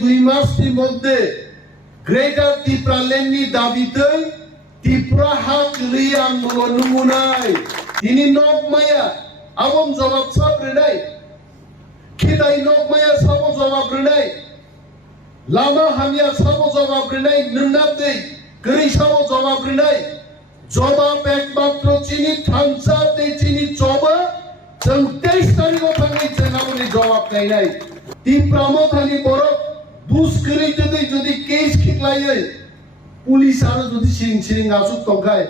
2 মাসের মধ্যে গ্রেটার ত্রিপুরা ল্যান্ডনি দাবিতে ত্রিপুরা হাক লিয়াং নমুনাই তিনি নকমায়া আবম জবাব সাবরেনাই খিদাই নকমায়া সাবো জবাব রেনাই লামা হামিয়া সাবো জবাব রেনাই নন্নাবদে গরি সাবো জবাব রেনাই জবাব একমাত্র চিনি থানসাতে চিনি জবা जों 23 तारिखआव थांनाय जोंहाबो जवाब नायनाय ত্রিপুরা মথাनि बर बुसकरि যদি केस खिख्लायै पुलिस आरो যদি सिरिं आसुक तंखाय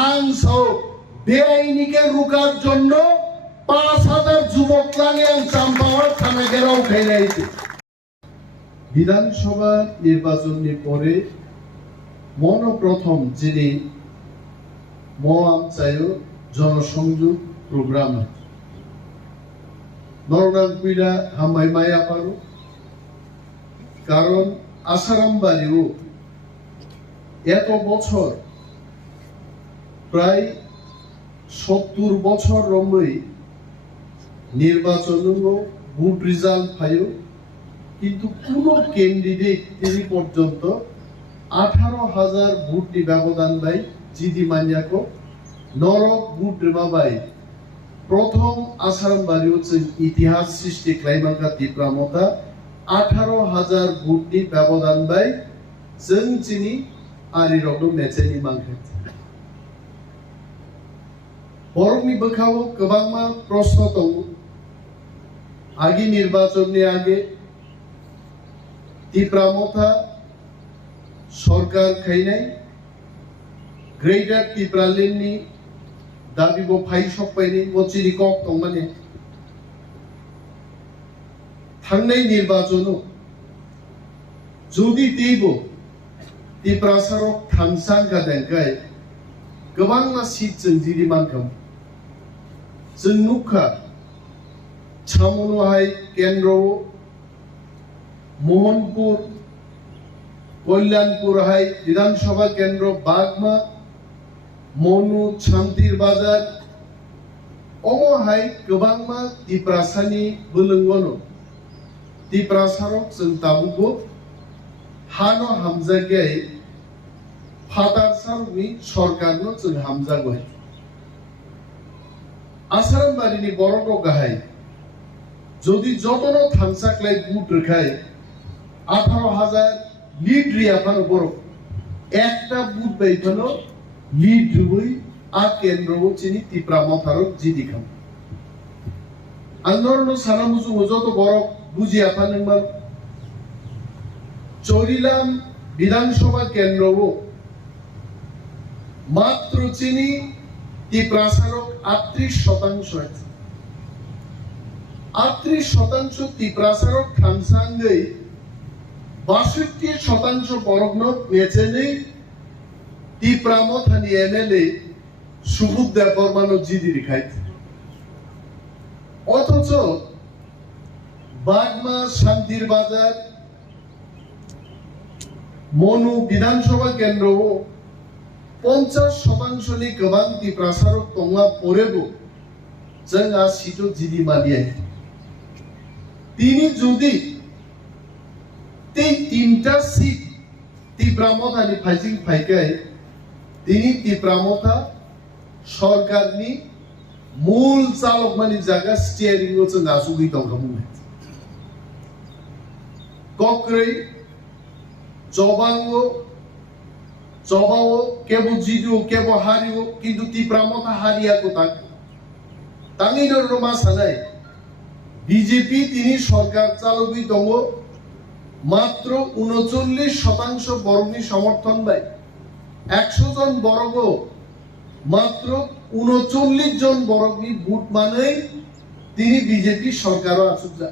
आं साव बेआइनिके रुकार जন্য 5000 যুবক লাগে आं চাম্পাওয়ার থানা ঘেরাও খাইনাইছে বিধানসভা নির্বাচনের পরে মনোপ্রথম যিনি মহামচায় জনসংযোগ প্রোগ্রাম নরনাংকুইলা হামাই মায়া পারো কারণ আসারাম বাড়িও এত বছর প্রায় 70 বছর রমই নির্বাচন ভোট রেজাল্ট পাইও কিন্তু কোন ক্যান্ডিডেট তিনি পর্যন্ত 18,000 ভোট ব্যবধান বাই জিদি মানিয়াকো নরক ভোট রেমাবাই প্রথম আসারাম বাড়ি হচ্ছে ইতিহাস সৃষ্টি ক্লাইমাঙ্কা ত্রিপুরা মথা 18,000 ভোটনি ব্যবধান বাই जों চিনি আরি রকম মেচেনি মাংখে বরংনি বখাও গোबांमा প্রশ্ন দं আগে নির্বাচননি আগে ত্রিপুরা মথা সরকার খাইনাই গ্রেটার ত্রিপুরা ল্যান্ডনি दाबिबो फाइ सपायनि मचिनि कक दं माने थांनाय निर्वाचन जुदि देबो त्रिपुरा सरक थांसां गादेंखाय गोबां सीट जों जिरि मानखम जों नुखा छामुनहाय केन्द्र मोहनपुर कल्याणपुरहाय विधानसभा केन्द्र बागमा मनु शांतिर बाजार अमहाय गोबांमा त्रिपुरासानि बोलोंगनो त्रिपुरा सरक जों ताबुगो हानो हामजागाय फादार सरकनि सरकारनो जों हामजागय आसाराम बारिनि बरग गाहाय যদি যতনো থাংসাকলাই বুট রেখায় 18,000 লিড রিয়াফানো বড় একটা বুট বাইফানো লিড রুবই আ কেন্দ্র চিনি ত্রিপুরা মথার জিদিখাম আন্দোলন সানামুজু যত বড় বুঝি আফানমান চরিলাম বিধানসভা কেন্দ্র মাত্র চিনি ত্রিপুরা সারক 38% আছে 38% ত্রিপুরা সারক থানসাঙ্গই 62% বরগ্ন মেচেনি ত্রিপুরা মথানি এমএলএ সুবুদ দেববর্মানো জিদি রেখাইতে অথচ বাগমা শান্তির বাজার মনু বিধানসভা কেন্দ্র 50% नि गोबां ত্রিপুরা সারক তংলা পরেবো जों आ সিটো জিদি মানিয়ে তিনি যদি এই তিনটা সিট ত্রিপুরা মথানি ফাইজিং ফাইকায় তিনি ত্রিপুরা মথা সরকারনি মূল চালক মানি জায়গা স্টিয়ারিং जों आजुगै दंखामु ককরই জবাঙ্গো জবাও কেবো জিদিও কেবো হারিও কিন্তু ত্রিপুরা মথা হারিয়া কোথাক তাঙ্গিনর রমা সানাই বিজেপি তিনি সরকার চালকই দङ মাত্র 39% বরংনি সমর্থন বাই 100 জন বরগ মাত্র 39 জন বরংনি ভোট মানে তিনি বিজেপি সরকারও আসুক যা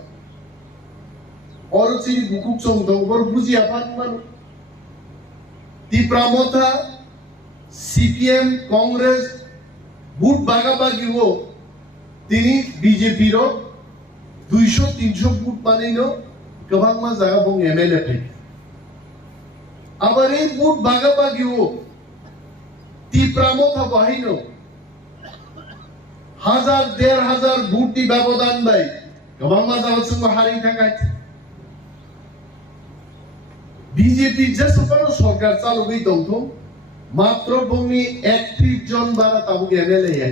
অরচিনি বুকুক চং দংবর বুঝি আফান মান ত্রিপুরা মথা সিপিএম কংগ্রেস ভোট বাগাবাগিও তিনি বিজেপির 200-300 ভোট মানেনো गोबांमा जागा बं एमएलए फाइ आबार এই ভোট বাগাবাগিও ত্রিপুরা মথা বাহিনো 1000-1500 ভোটনি ব্যবধান বাই गोबांमा जागा जों हारि थाखाय বিজেপি যেসব সরকার চালুই দংথম মাত্র বংনি 31 জন বারা তাবুক এমএলএ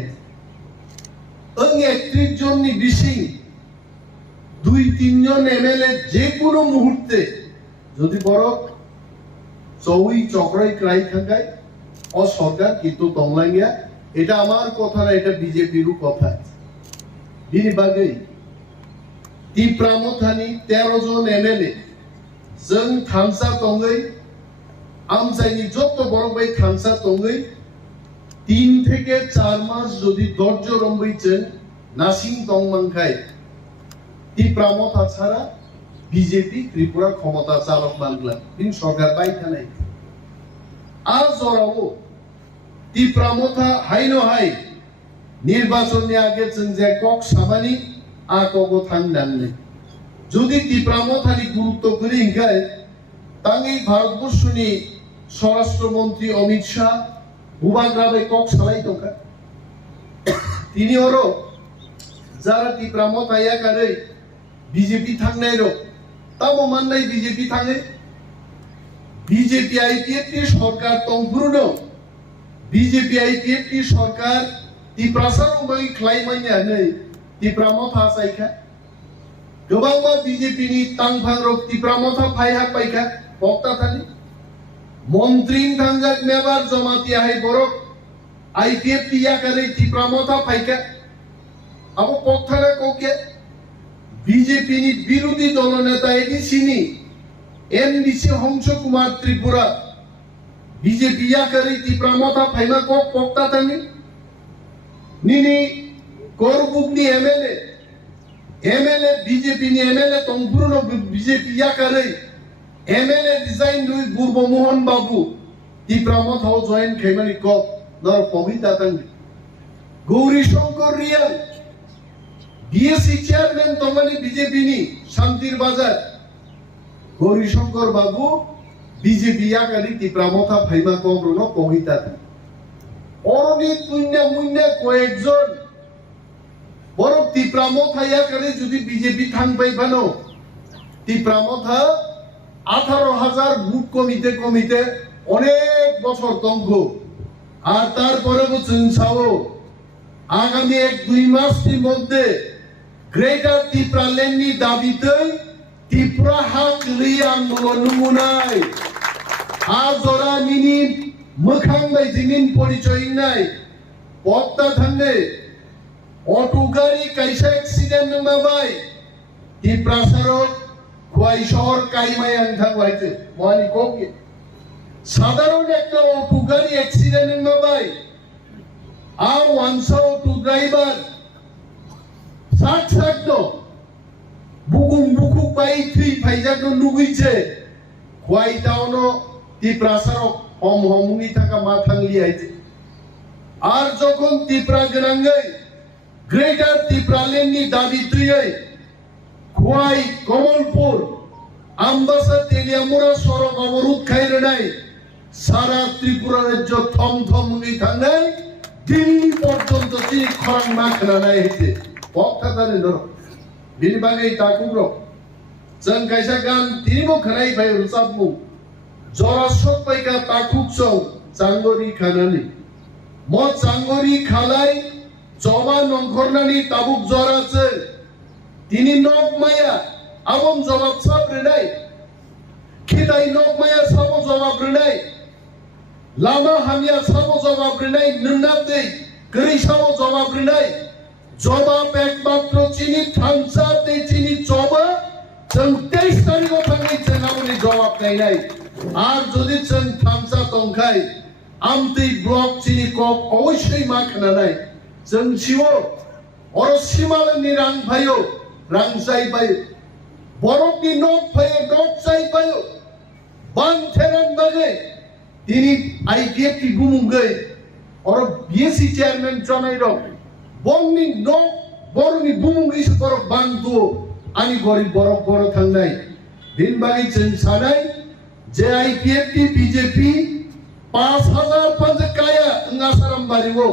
ওই 31 জননি বিশি 2-3 জন এমএলএ যে কোনো মুহূর্তে যদি বড় চৌই চক্রাই ক্রাই থাকায় ও সরকার কিন্তু টংলাঙ্গিয়া এটা আমার কথা না এটা বিজেপির কথা বিনি বাগে টিপ্রা মথানি 13 জন এমএলএ जों थामसा दङै आमसाइनि যত বড় ভাই थामसा दङै 3 থেকে 4 মাস যদি ধৈর্য রম্বইছেন নাসিং দংমানখাই টিপ্রা মথা ছাড়া বিজেপি ত্রিপুরা ক্ষমতা চালক মানলা বিন সরকার বাইথা নাই আর জরাও টিপ্রা মথা হাইনো হাই নির্বাচনের আগে जों যে কক সামানি আকগো থাংদাননে যদি টিপ্রা মথানি গুরুত্ব করে ইনকায় তাঙ্গি ভারতবর্ষনি স্বরাষ্ট্রমন্ত্রী অমিত শাহ ভুবাগ্রাবে কক সালাই দোকা তিনি ওরো যারা টিপ্রা মথাইয়া কারে বিজেপি থাংনাই রো তাও মাননাই বিজেপি থাঙে বিজেপি আইপিএফটি সরকার তংপুরনো বিজেপি আইপিএফটি সরকার টিপ্রাসার উবাই খ্লাইমাইয়া नै টিপ্রা মথা সাইখা गोबां बीजेपी नि तांफांरक टिप्रा मथा फायहा पाइखा पक्ता थानि मंत्री थांजाक मेबार जमाती हाय बरक आईपीएफ टिया करे टिप्रा मथा फाइखा अब पक्ताना कोके बीजेपी नि विरोधी दल नेता एडिसिनी एमडीसी हंस कुमार त्रिपुरा बीजेपी या करे टिप्रा मथा फाइमा को पक्ता थानि निनी कोरबुकनी एमएलए बीजेपी नि एमएलए तंपुरनो बीजेपी या करे एमएलए डिजाइन दुई गुरब मोहन बाबू टिप्रा मथाव जॉइन खेमानि को नर पविता तंग गौरी शंकर रियल बीएससी चेयरमैन तंगानी बीजेपी नि शांतिर बाजार गौरी शंकर बाबू बीजेपी या करे टिप्रा मथा फाइमा को ब्रनो पविता अरनि तुन्या मुन्या कয়েকজন বড় টিপ্রা মথা ইয়া করে যদি বিজেপি থাংবাই বানো টিপ্রা মথা 18,000 বুথ কমিতে অনেক বছর তঙ্গ আর তারপরে বলছেন সাও আগামী 1-2 মাসের মধ্যে গ্রেটার টিপ্রা লেননি দাবিতে টিপ্রা হাক লিয়াং নমুনাই আজরা নিনি মখাং বাই জিনিন পরিচয় নাই পত্তা থাঙ্গে অটো গাড়ি কাইসা অ্যাক্সিডেন্ট নমাবাই টিপ্রা সড়ক খোয়াই শহর কাইমাই আনথাং হইতে মানি কোকে সাধারণ একটা অটো গাড়ি অ্যাক্সিডেন্ট নমাবাই আর ওয়ানসা অটো ড্রাইভার সাকসাকনো বুকুক বাই থ্রি ফাইজাকনো নুগুইছে খোয়াই টাউনো টিপ্রা সড়ক হমনি থাকা মাথাংলি আইছে আর যখন টিপ্রা গনাঙ্গাই গ্রেটার টিপ্রা লেননি দাবি তুই খোয়াই কমলপুর আমবাসা তেলিয়ামুড়া সড়ক অবরোধ খাইরে নাই সারা ত্রিপুরা রাজ্য থম নি থাঙ্গাই দিল্লি পর্যন্ত তিনি খরাং মাখনা নাই হইতে পক্তা দানে নর বিনি বাগে তাকুগ্র जों কাইসা গান তিনিবো খনাই ভাই রুসাবমু জরাসক পাইকা তাকুক চং চাঙ্গরি খানানি ম চাঙ্গরি খালাই জবা নংখরনানি তাবুক জ্বর আছে তিনি নক মায়া আবম জবাব সব রেনাই খিদাই নক মায়া সব জবাব রেনাই লামা হামিয়া সব জবাব রেনাই নন্নাব দেই গরি সব জবাব রেনাই জবাব একমাত্র চিনি থামসা তে চিনি জবা जों 23 তারিখ থাকি চেনামনি জবাব নাই আর যদি जों থামসা তংখাই আমতি ব্লক চিনি কক অবশ্যই মাখনা নাই जों सिवो और सिमालनि रां फायो रां जाय फायो बरफनि नट फायो नट जाय फायो बान थेरान बागे तिनी आईपीएफ टी बुमुंगै और बीएससी चेयरमैन जनाय रं बंगनि नट बरनि बुमुंगै सकर बांदु आनि गरि बरफ थांनाय बिन बागै जों सानाय जे आईपीएफ टी बीजेपी 5000 पंज काया अंगासाराम बारिवो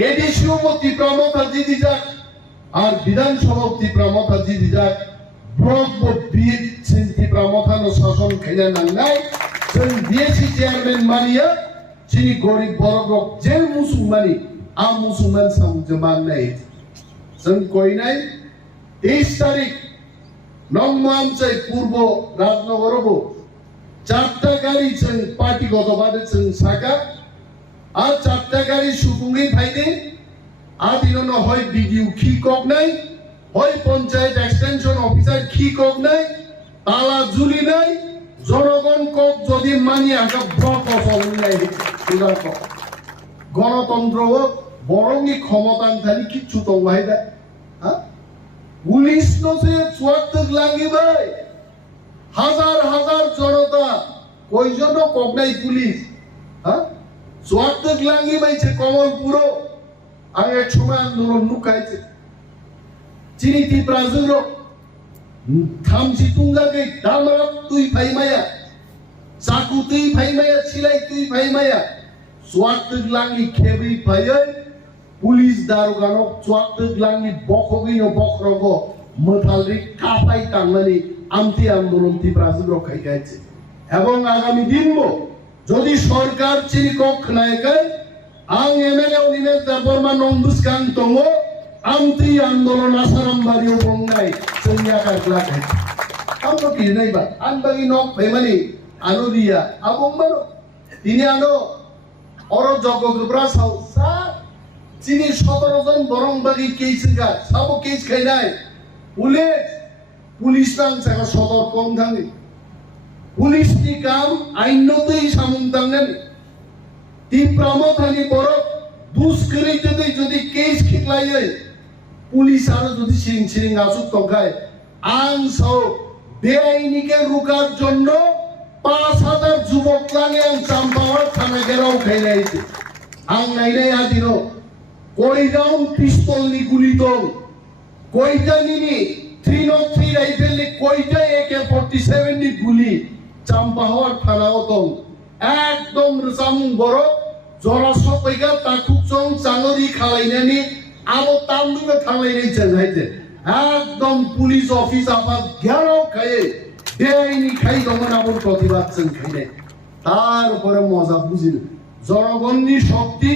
एडिसियो टिप्रा मथा दिदी जाक और विधानसभा टिप्रा मथा दिदी जाक Brok Beat Tipra Motha no Sason Khwlainai जों BSC चेयरमैन मानिया चिनी गरीब बरगक जे मुसलमानी आ मुसलमान समजमान नहीं जों खवलाइनाय 23 तारिख नंगमानचै पूर्व राजनगरबो 4टा गाड़ी जों पार्टी गतबादे जों साका आ 4टा गाड़ी सुबुंगै फायदे आ दिननो होय भिडिअ खि कगनाय होय पंचायत एक्सटेंशन ऑफिसर खि कगनाय ताला जुलिनाय জনগণ কক যদি মানি আকা ব্রক চলনাই সুদা ক গণতন্ত্র বরংনি ক্ষমতান থানি কিচ্ছু তো ভাইদা হ্যাঁ পুলিশ নসে চুয়াত্তর লাগিবাই হাজার হাজার জনতা কয়জন কগনাই পুলিশ হ্যাঁ চুয়াত্তর লাগিবাইছে কমলপুর আর এক সময় আন্দোলন নুকাইছে চিনি টিপ্রা জুরো थामसी तुंगागै दामराब तुई फाइमाया साकु तुई फाइमाया छिलाई तुई फाइमाया स्वात्तक लांगि खेबै फायै पुलिस दारोगानो स्वात्तक लांगि बखगैनो बखरगो मोथालरि काफाय तांनानै आमति आन्दोलन टिप्राजो रखाइगाइছে এবং আগামী দিনবো যদি সরকার চিনি কখনায়কাই আং এমএলএ উনিমেস দাবরমা নন্দুসকাং তঙ্গো आमति आंदोलन आसारामबारियाव बुंनाय जोंनिया गारग्लाखाय आंबो गिनायबा आनबागि नक फैमानि आनो रिया आबंबानो दिनै आनो अर जग गोब्रा साव सा चिनि 17 जन बरंबागि केसगा साबो केस खायनाय पुलिस नां सागा सदर कम थाङि पुलिसनि काम आइनतै सामुं थांनानै टिप्रा मथानि बर दुष्करितै যদি केस खिख्लायै पुलिस आरो যদি সিরিং সিরিং আসুক তংখাই আং সাও বেআইনিকে রুকার জন্য 5000 যুবক লাগে আং চাম্পাওয়ার থানা গেরাও খাইলাইছে আং নাইনাই আদিনো কয়দাউন পিস্তল নি গুলি দং কয়টা নিনি 303 রাইফেল নি কয়টা AK47 নি গুলি চাম্পাওয়ার থানাও দং একদম রসামুং বড় জরা সপাইগা তাকুচং চাঙরি খালাইনানি আবো তামদুবে থালাইনাই চাইছে একদম পুলিশ অফিস আবার ঘেরাও খায়ে বেআইনি খাই দমন আবর প্রতিবাদ চং খাইনাই তার উপরে মজা বুঝিল জনগণনি শক্তি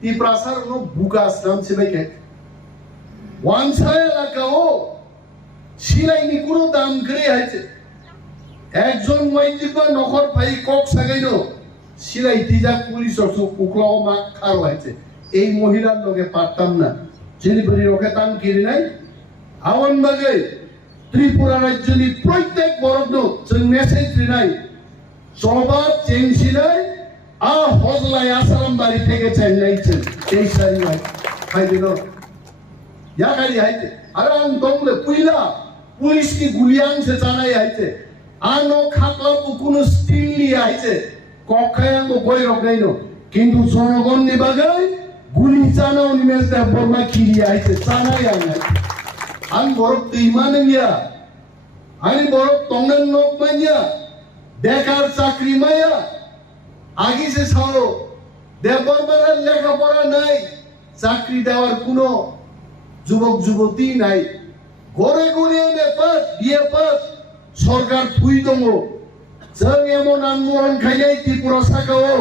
টিপ্রাসার নো বুকাস নাম ছিবাইকে ওয়ানসায় এলাকাও সিলাইনি কোনো দাম করে আছে একজন মাইজিবা নখর ভাই কক সাগাইনো সিলাই তিজা পুলিশ অসু কুকলাও মা খারো আছে এই মহিলার লগে পারতাম না যিনি বলি রকে তান কিরি নাই আওয়ান বাগে ত্রিপুরা রাজ্যনি প্রত্যেক বরদ जों মেসেজ দিনাই সবার চেংসিনাই আ হজলাই আসারাম বাড়ি থেকে চেন্নাইছে এই সারি ভাই ফাইদিনো ইয়া গাড়ি আইতে আরে আন দমলে পুইলা পুলিশ কি গুলিয়াং সে জানাই আইতে আনো খাতলা কোনো স্টিল আইছে কখায়াঙ্গ বই রকাইনো কিন্তু জনগণ নিবাগাই গুলি চানাও নিমেস দা বর্মা কিরি আইছে চানাই আনাই আন বরক তুইমানিয়া আনি বরক তঙ্গন নক মাইয়া বেকার চাকরি মাইয়া আগে সে ছাড়ো দেববর্মার লেখাপড়া নাই চাকরি দেওয়ার কোনো যুবক যুবতী নাই ঘরে ঘরে নেপাত বিয়ে পাত সরকার থুই দङ जों एमन आन्दोलन खायनाय ত্রিপুরা साखाओ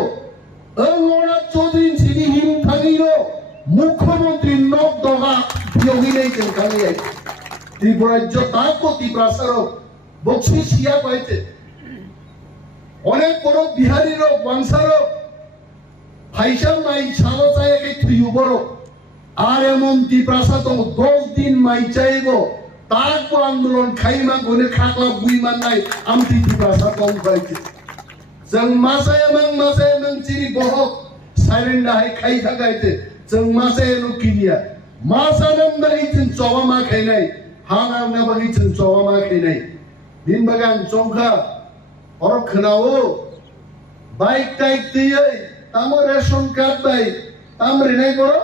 ओंगना चौधरी सिनि हिमथांगिनो मुख्यमंत्री नक दगा बियोगिनाय जों खालियै ত্রিপুরা রাজ্য তাকো ত্রিপ্রাসারো বক্সি সিয়া পাইতে অনেক বড় বিহারীর বংশার ফাইসা মাই ছালো চাইকে থুইউ বড় আর এমন ত্রিপ্রাসা তো 10 দিন মাই চাইবো তাকো আন্দোলন খাইমা গনে খাকলা বুইমান নাই আমতি ত্রিপ্রাসা কম পাইতে जों मासायमं चिनि बहक साइरेंडा है खाई थागाइते जों मासायनो किनिया मासानम बगै जों चवामा खाइनाय हानाम बगै जों चवामा खाइनाय दिन बगान चंखा और खनाओ बाइक टाइक दियै तामो रेशन कार्ड बाय ताम रिनाय बरो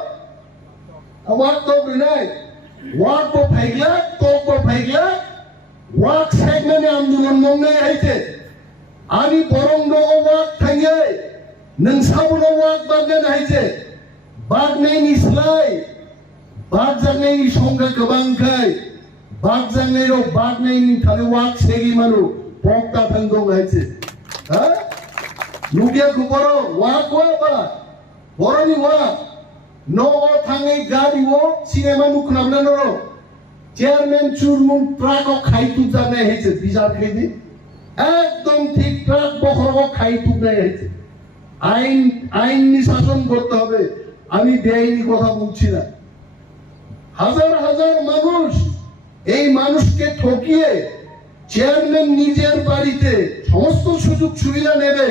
अवाक तो रिनाय वाक को फाइगला तो को फाइगला वाक सेगमेने आन्दोलन मावनाय आइते आनि बरंनो वाक थाङै नोंसाबो वाक बागन हायजे बागनायनि स्लाय बाग जानायनि संगा गोबांखाय bag jangnai bag naini thale wak segi manu pokta thangdong haise ha nugia kuporo wak wa ba boroni wa no thangai gari wo cinema nukhnamna noro chairman চুরমুন ট্রাক খাইতু জানাই হয়েছে বিচার খেয়ে একদম ঠিক ট্রাক বখর খাইতু নাই হয়েছে আইন শাসন করতে হবে আমি বেআইনি কথা বলছি না হাজার হাজার মানুষ এই মানুষকে ঠকিয়ে চেয়ারম্যান নিজের বাড়িতে সমস্ত সুযোগ সুবিধা নেবে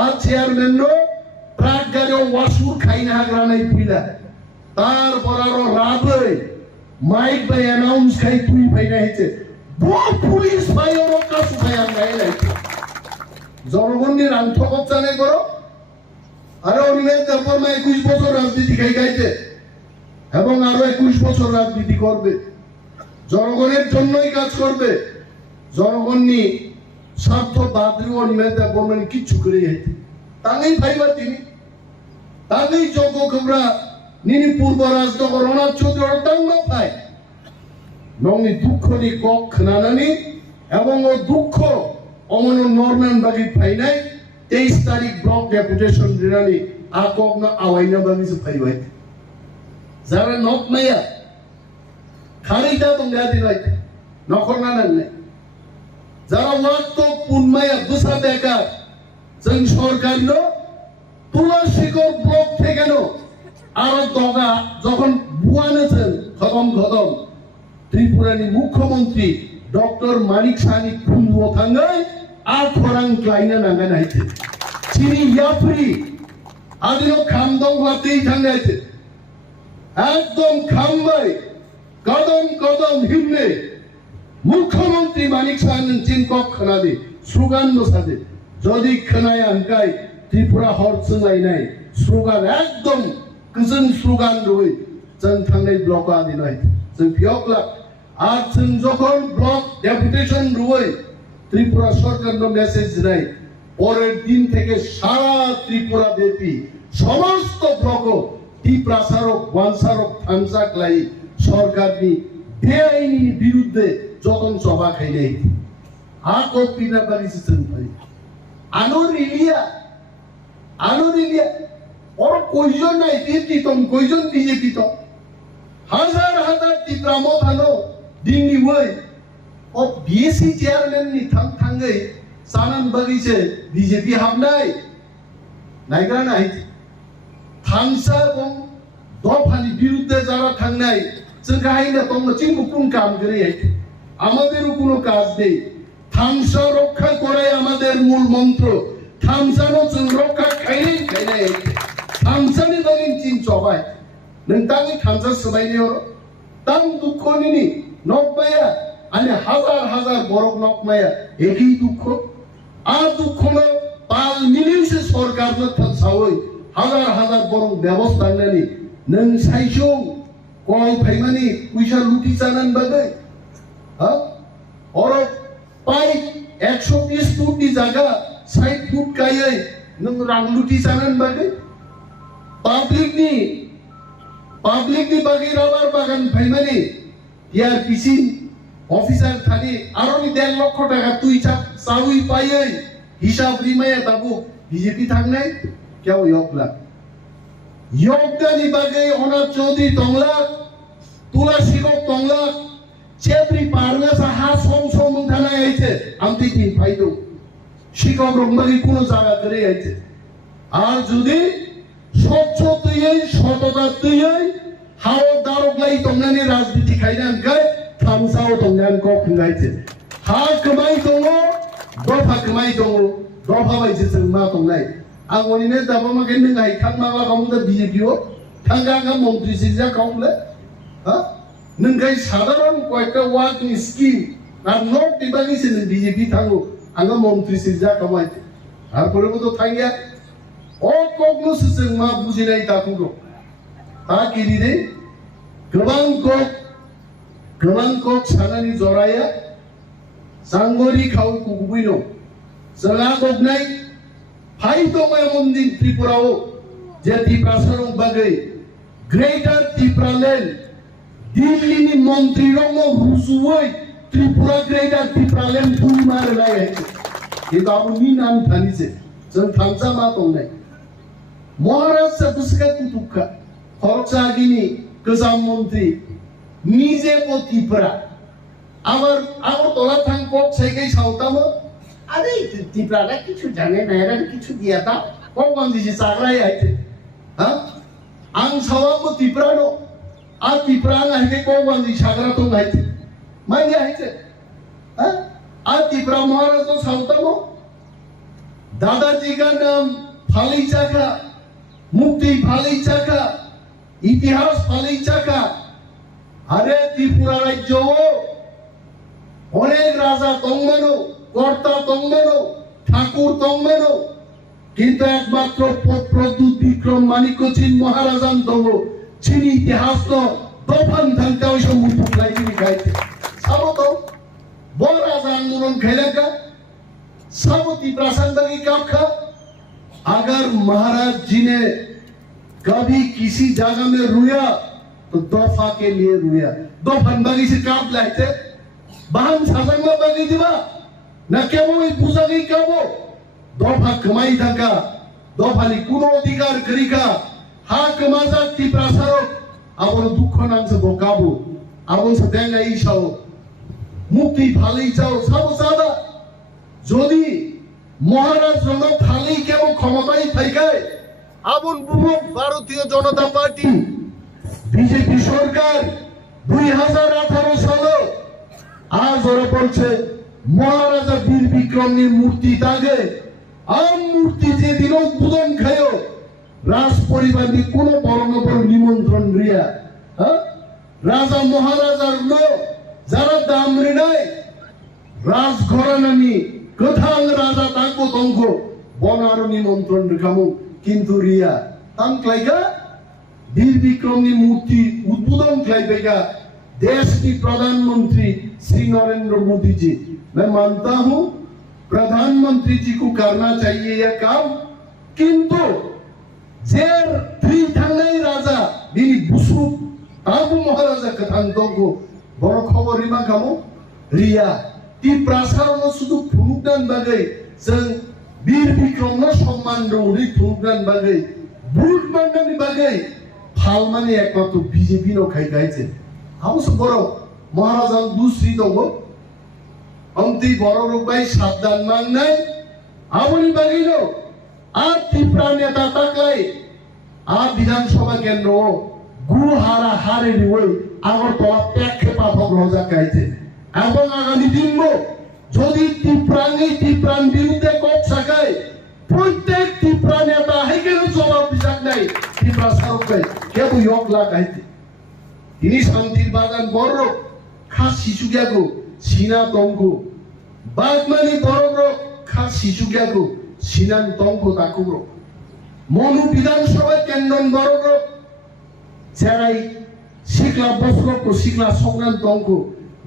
আর চেয়ারম্যান ট্রাক গাড়ি ওয়াসুর খাই না গ্রানাই পিলা তারপর আরো রাত হয়ে মাইক বাই অ্যানাউন্স খাই তুই ভাই না হয়েছে পুলিশ ভাই ওর কাছে ভাই আমরা এলাইছে জনগণের আন্তঃকত জানে করো আরে অনিমেষ তারপর 21 বছর রাজনীতি খাই গাইছে এবং আরো 21 বছর রাজনীতি করবে জনগণের জন্যই কাজ করবে জনগণনি স্বার্থ বাদরি অনিমেষ তারপর মানে কিচ্ছু করে যাইতে তাই ভাইবা তিনি তাই যোগ্য খবরা নিনি পূর্ব রাজনগর অনাথ চৌধুরী দাঙ্গা পায় নংনি দুঃখনি কক খানানি এবং ও দুঃখ অমন নরম্যান বাগি ফাইনাই 23 তারিখ ব্লক ডেপুটেশন দিনানি আকক না আওয়াইনা বাগিছে ফাইবাই যারা নক মাইয়া খারিটা দংগা দিলাই নখর না নাই যারা ওয়াক্ত পুনমাইয়া দুসা বেকার जों সরকার নো তুলসীগড় ব্লক থেকে নো আর দগা যখন বুয়ানেছেন খতম ত্রিপুরানি মুখ্যমন্ত্রী ডক্টর মানিক সানি খুনবো থাঙ্গাই আর খরাং ক্লাইনা নাঙ্গা নাইছে চিনি ইয়াফরি আদিনো খামদং লাতেই থাঙ্গাইছে একদম খামবাই কদম হিমনে মুখ্যমন্ত্রী মানিক সানি চিনকক খানাদে স্লোগান নসাদে যদি খানায় আনকাই ত্রিপুরা হরসলাই নাই স্লোগান একদম गोजोन स्लोगान रही जों थांनाय ब्लक आदिनाय जों फियकला আর जों যখন ব্লক ডেপুটেশন রই ত্রিপুরা সরকারের মেসেজ নাই পরের দিন থেকে সারা ত্রিপুরা ব্যাপী সমস্ত ব্লক টিপ্রা সারক ওয়ানসারক থানসাকলাই সরকারনি বেআইনি বিরুদ্ধে যখন সভা খাইলাই আকো পিনা বাড়িছে जों ভাই আনোরিলিয়া और কয়জন নাই তীর্থিতম কয়জন বিজেপি তো হাজার হাজার তীব্রা মথানো দিননি ওই ও বিএসসি চেয়ারম্যান নি থাঙ্গৈ সানান বাগিছে বিজেপি হামনাই নাইগ্রা নাই থানসা এবং দফানি বিরুদ্ধে যারা থাঙ্গনাই जों গাহাইনা তোমরা চিঙ্গু কোন কাম করে আমাদেরও কোনো কাজ নেই থানসা রক্ষা করাই আমাদের মূল মন্ত্র থানসানো जों রক্ষা খাইনাই थामसानि बागै चिन चबाय नोंथांनि थामसा सोबायनि अर तां दुखनिनि नकमाया आने हाजार हाजार बरक नकमाया एकी दुख आ दुखनो पाल मिलिसे सरकारनो थांसावै हाजार हाजार बरक व्यवस्था नानि नों साइसौ कल फाइमानि पैसा लुटि जानान बागै हा अर पाइ 120 फुटनि जागा 60 फुट गायै नों रां लुटि जानान बागै পাবলিকনি বাকি রাবার বাগান ফাইমানি ইয়ার পিসি অফিসার থানি আরনি 1.5 লক্ষ টাকা তুই চাউই পাইই হিসাব রিমায়া তাবু বিজেপি থাকনাই কেউ ইয়কদানি বাগে অনা চৌধুরী তংলা তুলসীগড় তংলা চেত্রি পারলে সাহা সম থানা আইছে আমতি তিন ফাইদো শিকক রংবাগি কোনো জায়গা করে আইছে আর যদি স্বচ্ছতই সততাতই হাও দারগলাই তংনানি রাজনীতি খাইনা গায় থামসাও তংনান ক খুঙ্গাইছে হা কমাই দङ দফা কমাই দङ দফা বাইছে जों मा তংনাই আগনিনে দাবামাকে নङाइ থাকমালা কামদা বিজেপিও থাঙ্গাঙ্গা মন্ত্রী সিজা কামলে হা নङाइ সাধারণ কয়টা ওয়ার্কিং স্কিম আর নট দিবাগিছে বিজেপি থাঙ্গো আঙ্গা মন্ত্রী সিজা কামাইছে আর পরে তো থাঙ্গিয়া ও কগনোসে जों मा बुजिनाय दाकुरो ता किरिदे गोबां कक सानानि जराया सांगरि खाउ कुगुबिनो जोंहा गबनाय फाइदोमाय मन्दिर त्रिपुराओ जे त्रिप्रा सरं बागै ग्रेटर त्रिपुरा लेन्ड दिल्ली नि मंत्री रंग रुजुवै त्रिपुरा ग्रेटर त्रिपुरालेण्ड बुइमार लायैছে কিন্তু আপনি নাম থানিছে जों थांजा मा दंनाय महाराष्ट्र बुसका कुतुका खरचागिनी गोजाम मंत्री निजे को त्रिपुरा আমার তোলা থাং কোক সাইকেই সাউতামো আরে त्रिपुराला কিছু জানে না এরা কিছু দিয়া দাও কোন দিছে চাগরাই আইছে হ্যাঁ আং সাওয়াবো त्रिपुरानो आ त्रिपुरा आइके कोन दि सागरा तो आइছে माइने आइছে হ্যাঁ आ त्रिपुरा महाराष्ट्र साउतामो दादाजी का नाम फाली चाका मुक्ति फाली चाका इतिहास फाली चाका अरे त्रिपुरा राज्य অনেক রাজা তংমানো কর্তা তংমানো ঠাকুর তংমানো কিন্তু একমাত্র প্রদ্যুৎ বিক্রম মানিক্যচিন মহারাজান তঙ্গ চিনি ইতিহাস তো দফান থাকতে ওই সব মুখ লাইনি খাইছে সাবো তো বড় রাজা আন্দোলন খেলাকা साबती प्रासंगिक का अगर महाराज जी ने कभी किसी जगह में रुया तो दफा के लिए रुया दफन बगी से काप लाए थे बाहन साजन में बगी दिवा न क्या वो एक बुझागी क्या वो दफा कमाई था का दफा ली कुनो अधिकार करी का हाँ कमाजा ती प्रासारो अब वो दुख नाम से बोकाबू अब वो सदेंगा ईशाओ मुक्ति भाली जाओ सब सादा যদি মহারাজ রণক খালি কেবল ক্ষমতায় থাকায় আবুল বুবক ভারতীয় জনতা পার্টি বিজেপি সরকার 2018 সালে আজ ওরা বলছে মহারাজা বীর বিক্রমের মূর্তি তাগে আম মূর্তি যে দিন উদ্বোধন খায়ো রাজ পরিবার নি কোন বড় নিমন্ত্রণ রিয়া হ্যাঁ রাজা মহারাজার লোক যারা দাম রিনায় রাজ ঘরানানি কোথাং রাজা তাকো তঙ্গ বনার নিমন্ত্রণ রেখামু কিন্তু রিয়া তাম ক্লাইগা বীর বিক্রমনি মূর্তি উদ্বোধন क्लाइबेगा देश की प्रधानमंत्री श्री नरेंद्र मोदी जी मैं मानता हूं प्रधानमंत्री जी को करना चाहिए यह काम किंतु जेर थ्री थांगनाय राजा बिनि बुसु आबु महाराजा कथां तंगो बड़ खबर रिमा खामु रिया ती प्रासारनो सुदु फुनुगदान बागै जों बीर बिक्रमनो सम्मान दौरि फुनुगदान बागै बुट माननानि बागै फालमानि एकमात्र बीजेपी नो खाइगाइছে हाउस बरो महाराजा दुसरी दंगो अंति बरो रुबाय साबधान मांगनाय आबुनि बागैनो आ त्रिपुरा नेता ताकलाय आ विधानसभा केन्द्र गुहारा हारे निवै আগরতলা প্রেক্ষেপা ভগ্নজা গাইছে এবং আগামী দিনও যদি ত্রিপুরান বিরুদ্ধে কোপ সাকায় প্রত্যেক ত্রিপুরা নেতা হেকেন জবাব দিজাক নাই ত্রিপুরা সরকার কেউ ইয়ক লাগাইতে তিনি শান্তির বাগান বড় খাস শিশু গেগো সিনা তঙ্গ বাগমানি বড় খাস শিশু গেগো সিনান তঙ্গ তাকুর মনু বিধানসভা কেন্দ্র বড় চেরাই সিকলা বসলক সিকলা সংগ্রাম তঙ্গ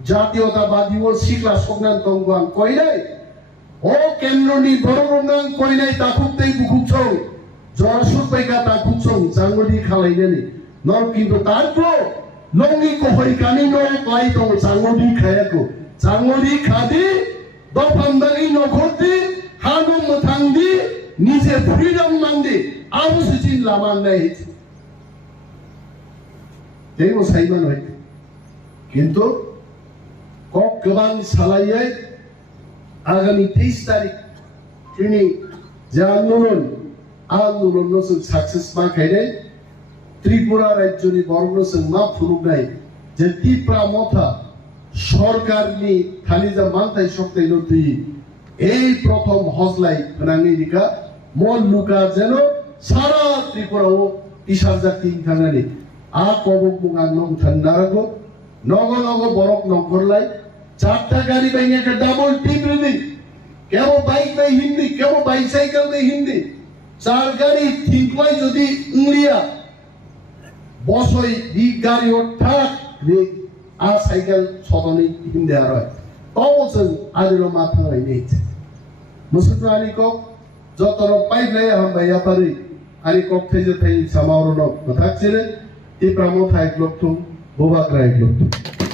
জাতীয়তাবাদী ও সিকলা সংগ্রাম তঙ্গান কইলাই ও কেন্দ্রনি বড়রঙ্গাং কইলাই তাকুতেই বুকুছৌ জরাসুর পাইকা তাকুছৌ জাঙ্গলি খালাইনানি নর কিন্তু তারপর লঙ্গি কহই কানি নয় ক্লাই দং জাঙ্গলি খায়াকো জাঙ্গলি খাদি দফান্দারি নখতি হানো মথাংদি নিজে ফ্রিডম মাংদি আবু সুচিন লামান নাই তেও সাইমান হয় কিন্তু কক গবান সালাইয়াই আগামী 23 তারিখ তিনি যে আন্দোলন সাকসেস মা খাইলে ত্রিপুরা রাজ্যনি বর্ণসং মা ফুরুগনাই যে ত্রিপুরা মথা সরকারনি থানিজা মানতাই শক্তি নতি এই প্রথম হজলাই ফনাঙ্গি দিকা মল লুকা যেন সারা ত্রিপুরাও ইশার জাতি থানানি আ কবক মুগাং নং থান্নারাগো নগ নগ বরক নগরলাই চারটা গাড়ি বাইনে একটা ডাবল টিপ রেডি কেউ বাইক বাই হিন্দি কেউ বাইসাইকেল বাই হিন্দি চার গাড়ি থিংকলাই যদি ইংলিয়া বসই দি গাড়ি ওঠাক রে आ साइकेल सदनै हिंदे आरो तवजों आदिरो माथा लायनै मुसुत्रानि को जतरो पाइनाय हामबाय आपारि आरि को थैजे थै सामावरनो मथाकसेले तिप्रा मथा एकलक्थुं Bobak Rai Glok.